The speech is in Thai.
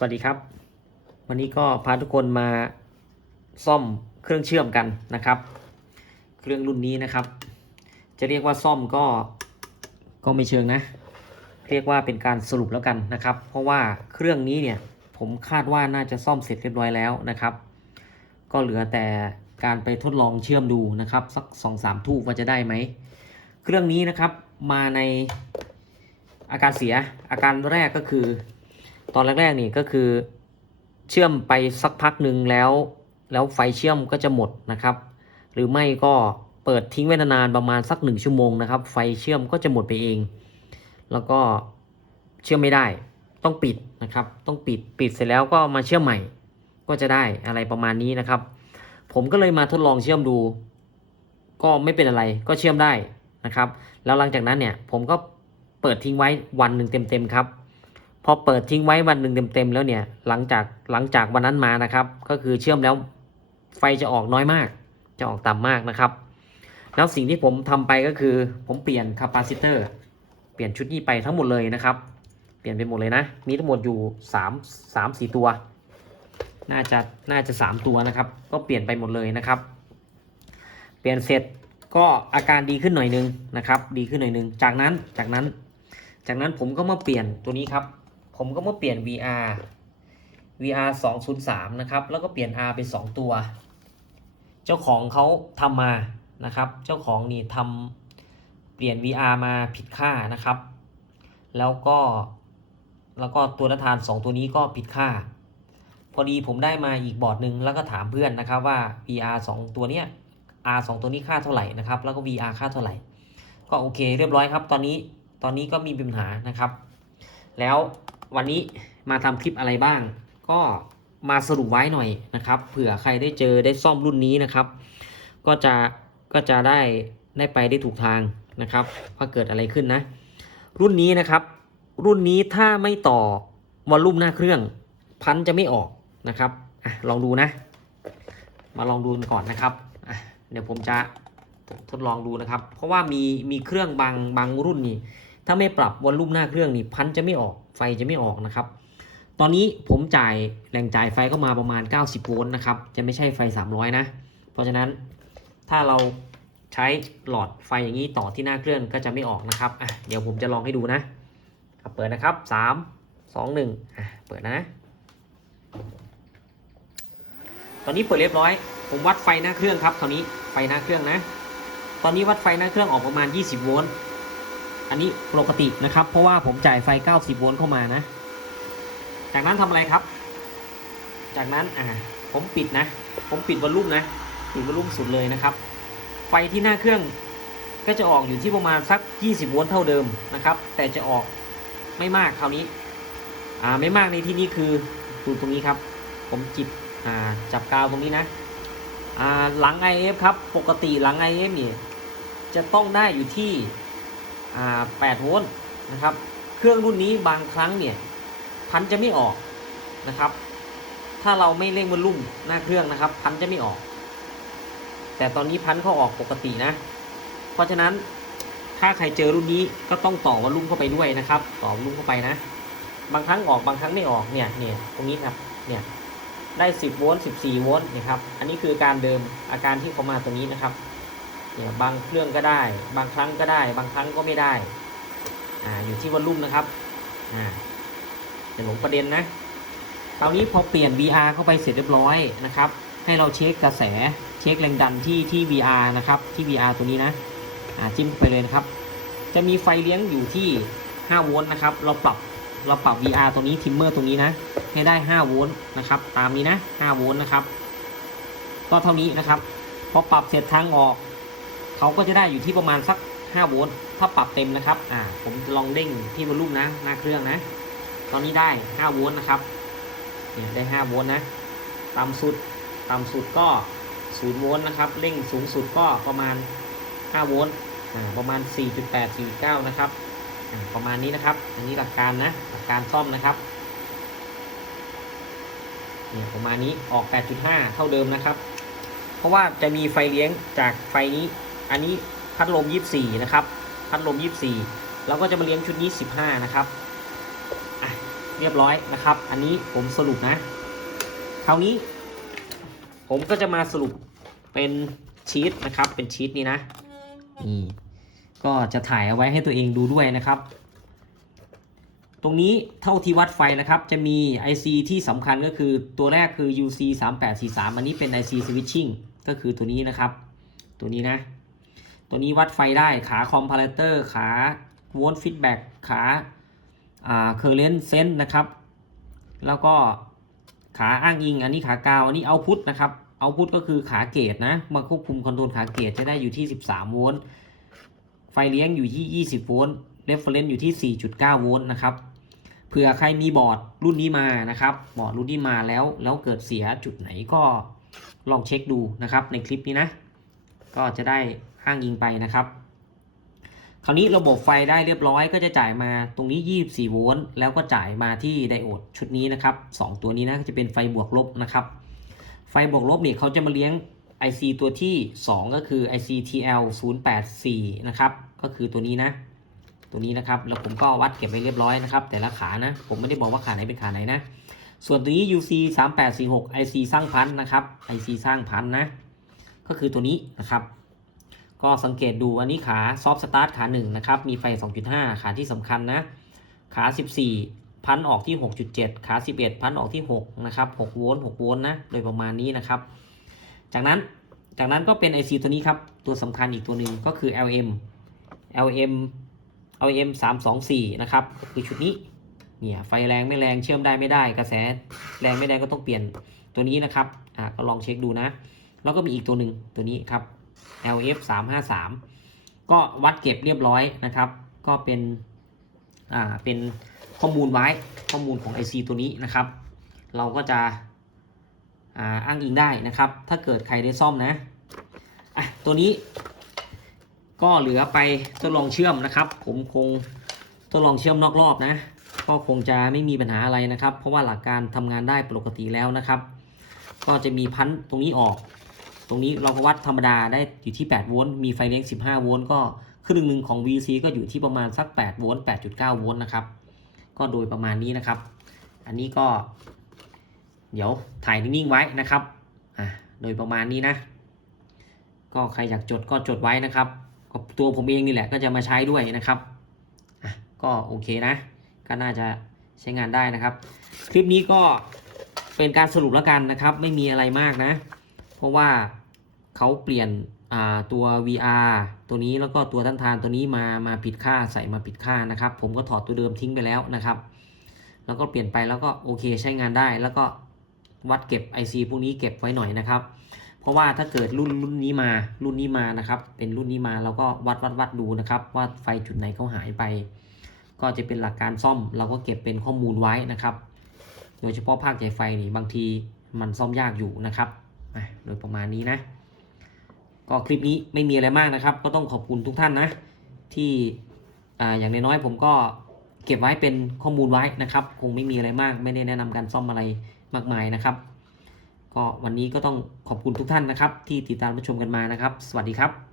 สวัสดีครับ วันนี้ก็พาทุกคนมาซ่อมเครื่องเชื่อมกันนะครับ เครื่องรุ่นนี้นะครับ จะเรียกว่าซ่อมก็ก็ไม่เชิงนะ เรียกว่าเป็นการสรุปแล้วกันนะครับ เพราะว่าเครื่องนี้เนี่ยผมคาดว่าน่าจะซ่อมเสร็จเรียบร้อยแล้วนะครับ ก็เหลือแต่การไปทดลองเชื่อมดูนะครับ สักสองสามทูกว่าจะได้ไหมเครื่องนี้นะครับมาในอาการเสียอาการแรกก็คือ ตอนแรกๆนี่ก็คือเชื่อมไปสักพักหนึ่งแล้ว แล้วไฟเชื่อมก็จะหมดนะครับ หรือไม่ก็เปิดทิ้งไว้นานๆประมาณสักหนึ่งชั่วโมงนะครับ ไฟเชื่อมก็จะหมดไปเอง แล้วก็เชื่อมไม่ได้ ต้องปิดนะครับ ต้องปิดปิดเสร็จแล้วก็มาเชื่อมใหม่ ก็จะได้อะไรประมาณนี้นะครับ ผมก็เลยมาทดลองเชื่อมดู ก็ไม่เป็นอะไรก็เชื่อมได้นะครับ แล้วหลังจากนั้นเนี่ยผมก็เปิดทิ้งไว้วันหนึ่งเต็มๆครับ อเปิดทิ้งไว้วันหนึ่งเต็มๆแล้วเนี่ยหลังจากหลังจากวันนั้นมานะครับ ก็คือเชื่อมแล้วไฟจะออกน้อยมาก จะออกต่ำมากนะครับ แล้วสิ่งที่ผมทำไปก็คือผมเปลี่ยนคาปาซิเตอร์เปลี่ยนชุดนี้ไปทั้งหมดเลยนะครับ เปลี่ยนไปหมดเลยนะ มีทั้งหมดอยู่3 3 4ตัว น่าจะน่าจะ 3 ตัวนะครับ ก็เปลี่ยนไปหมดเลยนะครับ เปลี่ยนเสร็จก็อาการดีขึ้นหน่อยนึงนะครับ ดีขึ้นหน่อยนึงจากนั้นจากนั้น จากนั้นผมก็มาเปลี่ยนตัวนี้ครับ ผมก็มาเปลี่ยน VR VR 203 นะครับ แล้วก็เปลี่ยน R เป็น 2 ตัว เจ้าของเขาทำมานะครับ เจ้าของนี่ทำเปลี่ยน VR มาผิดค่านะครับ แล้วก็แล้วก็ตัวละทาน 2 ตัวนี้ก็ผิดค่า พอดีผมได้มาอีกบอร์ดหนึ่งแล้วก็ถามเพื่อนนะครับว่า VR 2 ตัวเนี้ย R 2 ตัวนี้ค่าเท่าไหร่นะครับ แล้วก็ VR ค่าเท่าไหร่ ก็โอเคเรียบร้อยครับ ตอนนี้ตอนนี้ก็มีปัญหานะครับ แล้ว วันนี้มาทำคลิปอะไรบ้าง ก็มาสรุปไว้หน่อยนะครับเผื่อใครได้เจอได้ซ่อมรุ่นนี้นะครับ ก็จะก็จะได้ได้ไปได้ถูกทางนะครับว่าเกิดอะไรขึ้นนะ รุ่นนี้นะครับ รุ่นนี้ถ้าไม่ต่อวอลลุ่มหน้าเครื่อง พันจะไม่ออกนะครับอะลองดูนะ มาลองดูก่อนนะครับอะเดี๋ยวผมจะทดลองดูนะครับ เพราะว่ามีมีเครื่องบางบางรุ่นนี่ ถ้าไม่ปรับวอลลุ่มหน้าเครื่องนี่พันจะไม่ออกไฟจะไม่ออกนะครับ ตอนนี้ผมจ่ายแหล่งจ่ายไฟเข้ามาประมาณ 90 โวลต์นะครับ จะไม่ใช่ไฟ 300 นะ เพราะฉะนั้นถ้าเราใช้หลอดไฟอย่างนี้ต่อที่หน้าเครื่องก็จะไม่ออกนะครับอะเดี๋ยวผมจะลองให้ดูนะเปิดนะครับ 3 2 1อะเปิดนะ ตอนนี้เปิดเรียบร้อย ผมวัดไฟหน้าเครื่องครับตอนนี้ไฟหน้าเครื่องนะ ตอนนี้วัดไฟหน้าเครื่องออกประมาณ 20 โวลต์ อันนี้ปกตินะครับ เพราะว่าผมจ่ายไฟ 90 โวลต์เข้ามานะ จากนั้นทำอะไรครับ จากนั้นอ่าผมปิดนะ ผมปิดวอลลุ่มนะ ปิดวอลลุ่มสุดเลยนะครับ ไฟที่หน้าเครื่องก็จะออกอยู่ที่ประมาณสัก 20 โวลต์เท่าเดิมนะครับ แต่จะออกไม่มากคราวนี้ อ่า ไม่มากในที่นี้คือดูตรงนี้ครับ ผมจิบ อ่า จับกาวตรงนี้นะ อ่า หลัง IF ครับ ปกติหลัง IF เนี่ย จะต้องได้อยู่ที่ 8โวลต์นะครับ เครื่องรุ่นนี้บางครั้งเนี่ยพันจะไม่ออกนะครับ ถ้าเราไม่เร่งวอลลุ่มหน้าเครื่องนะครับ พันจะไม่ออก แต่ตอนนี้พันเขาออกปกตินะ เพราะฉะนั้นถ้าใครเจอรุ่นนี้ก็ต้องต่อวอลลุ่มเข้าไปด้วยนะครับ ต่อวอลลุ่มเข้าไปนะ บางครั้งออกบางครั้งไม่ออกเนี่ยเนี่ยตรงนี้ครับเนี่ยได้ 10 โวลต์ 14 โวลต์นะครับ อันนี้คือการเดิมอาการที่เขามาตรงนี้นะครับ เนี่ยบางเครื่องก็ได้ บางครั้งก็ได้ บางครั้งก็ไม่ได้อ่าอยู่ที่วอลลุ่มนะครับอ่าอย่าหลงประเด็นนะคราวนี้พอเปลี่ยน VR เข้าไปเสร็จเรียบร้อยนะครับ ให้เราเช็คกระแสเช็คแรงดันที่ที่ VR นะครับที่ VR ตัวนี้นะอ่าจิ้มไปเลยนะครับ จะมีไฟเลี้ยงอยู่ที่5โวลต์นะครับ เราปรับเราปรับ VR ตัวนี้ทิมเมอร์ตรงนี้นะ ให้ได้5โวลต์นะครับ ตามนี้นะ5โวลต์นะครับ ก็เท่านี้นะครับ พอปรับเสร็จทางออก เขาก็จะได้อยู่ที่ประมาณสัก 5 โวลต์ถ้าปรับเต็มนะครับอ่าผมจะลองเด้งที่วอลลุ่มนะหน้าเครื่องนะ ตอนนี้ได้ 5 โวลต์นะครับเนี่ยได้ 5 โวลต์นะต่ำสุดต่ำสุดก็ 0 โวลต์นะครับเร่งสูงสุดก็ประมาณ 5 โวลต์อ่าประมาณ 4.8 4.9 นะครับอ่าประมาณนี้นะครับ อันนี้หลักการนะ หลักการซ่อมนะครับ เนี่ยประมาณนี้ออก 8.5 เท่าเดิมนะครับ เพราะว่าจะมีไฟเลี้ยงจากไฟนี้ อันนี้พัดลม 24 นะครับ พัดลม 24เราก็จะมาเลี้ยงชุดนี้ 15 นะครับเรียบร้อยนะครับ อันนี้ผมสรุปนะ คราวนี้ ผมก็จะมาสรุปเป็นชีตนะครับ เป็นชีตนี้นะ นี่ ก็จะถ่ายเอาไว้ให้ตัวเองดูด้วยนะครับ ตรงนี้เท่าที่วัดไฟนะครับ จะมี IC ที่สำคัญก็คือตัวแรกคือ UC 3 8 4 3อันนี้เป็น IC switching ก็คือตัวนี้นะครับ ตัวนี้นะ ตัวนี้วัดไฟได้ขาคอมพาราเตอร์ขาโวลต์ฟีดแบ็กขาเคอร์เรนต์เซนต์นะครับ แล้วก็ขาอ้างอิง อันนี้ขากาว อันนี้เอาพุทนะครับเอาพุทก็คือขาเกตนะมาควบคุมคอนโทรลขาเกตจะได้อยู่ที่ 13 โวลต์ไฟเลี้ยงอยู่ที่ 20 โวลต์เรฟเฟรนซ์อยู่ที่ 4.9 โวลต์นะครับเผื่อใครมีบอร์ดรุ่นนี้มานะครับบอร์ดรุ่นนี้มาแล้วแล้วเกิดเสียจุดไหนก็ลองเช็คดูนะครับในคลิปนี้นะ ก็จะได้ อ้างอิงไปนะครับ คราวนี้ระบบไฟได้เรียบร้อยก็จะจ่ายมาตรงนี้ 24 โวลต์แล้วก็จ่ายมาที่ไดโอดชุดนี้นะครับ 2 ตัวนี้นะจะเป็นไฟบวกลบนะครับ ไฟบวกลบเนี่ยเขาจะมาเลี้ยง IC ตัวที่ 2 ก็คือ IC TL 084นะครับก็คือตัวนี้นะ ตัวนี้นะครับแล้วผมก็วัดเก็บไว้เรียบร้อยนะครับ แต่ละขานะ ผมไม่ได้บอกว่าขาไหนเป็นขาไหนนะ ส่วนตัวนี้ UC 3846 IC สร้างพันนะครับ IC สร้างพันนะ ก็คือตัวนี้นะครับ ก็สังเกตดูอันนี้ขาซอฟสตาร์ทขา1นะครับมีไฟ 2.5 ขาที่สำคัญนะ ขา 14 พันออกที่ 6.7 ขา 11 พันออกที่6นะครับ6โวลต์6โวลต์นะโดยประมาณนี้นะครับ จากนั้นจากนั้นก็เป็น IC ตัวนี้ครับ ตัวสำคัญอีกตัวหนึ่งก็คือ LM LM LM 324นะครับคือชุดนี้เนี่ยไฟแรงไม่แรงเชื่อมได้ไม่ได้ กระแสแรงไม่แรงก็ต้องเปลี่ยนตัวนี้นะครับอ่าก็ลองเช็คดูนะ แล้วก็มีอีกตัวหนึ่งตัวนี้ครับ LF 353ก็วัดเก็บเรียบร้อยนะครับ ก็เป็นอ่าเป็นข้อมูลไว้ข้อมูลของ IC ตัวนี้นะครับ เราก็จะอ่าอ้างอิงได้นะครับ ถ้าเกิดใครได้ซ่อมนะอะตัวนี้ ก็เหลือไปทดลองเชื่อมนะครับ ผมคงทดลองเชื่อมนอกรอบนะก็คงจะไม่มีปัญหาอะไรนะครับ เพราะว่าหลักการทำงานได้ปกติแล้วนะครับ ก็จะมีพันตรงนี้ออก ตรงนี้เราก็วัดธรรมดาได้อยู่ที่ 8 โวลต์ มีไฟเลี้ยง 15 โวลต์ ก็ครึ่งหนึ่งของ VC ก็อยู่ที่ประมาณสัก 8 โวลต์ 8.9 โวลต์นะครับ ก็โดยประมาณนี้นะครับ อันนี้ก็ เดี๋ยวถ่ายนิ่งๆไว้นะครับ อะ โดยประมาณนี้นะ ก็ใครอยากจดก็จดไว้นะครับก็ตัวผมเองนี่แหละก็จะมาใช้ด้วยนะครับ อะ ก็โอเคนะ ก็น่าจะใช้งานได้นะครับ คลิปนี้ก็เป็นการสรุปแล้วกันนะครับ ไม่มีอะไรมากนะ เพราะว่า เขาเปลี่ยนตัว VR ตัวนี้แล้วก็ตัวต้านทานตัวนี้มามาผิดค่าใส่มาผิดค่านะครับ ผมก็ถอดตัวเดิมทิ้งไปแล้วนะครับ แล้วก็เปลี่ยนไปแล้วก็โอเคใช้งานได้ แล้วก็วัดเก็บ IC พวกนี้เก็บไว้หน่อยนะครับ เพราะว่าถ้าเกิดรุ่นรุ่นนี้มารุ่นนี้มานะครับ เป็นรุ่นนี้มาเราก็วัดวัดวัดดูนะครับ ว่าไฟจุดไหนเขาหายไป ก็จะเป็นหลักการซ่อม เราก็เก็บเป็นข้อมูลไว้นะครับ โดยเฉพาะภาคใจไฟนี่บางทีมันซ่อมยากอยู่นะครับโดยประมาณนี้นะ ก็คลิปนี้ไม่มีอะไรมากนะครับ ก็ต้องขอบคุณทุกท่านนะ ที่อ่าอย่างน้อยๆผมก็เก็บไว้เป็นข้อมูลไว้นะครับ คงไม่มีอะไรมาก ไม่ได้แนะนำการซ่อมอะไรมากมายนะครับ ก็วันนี้ก็ต้องขอบคุณทุกท่านนะครับ ที่ติดตามรับชมกันมานะครับ สวัสดีครับ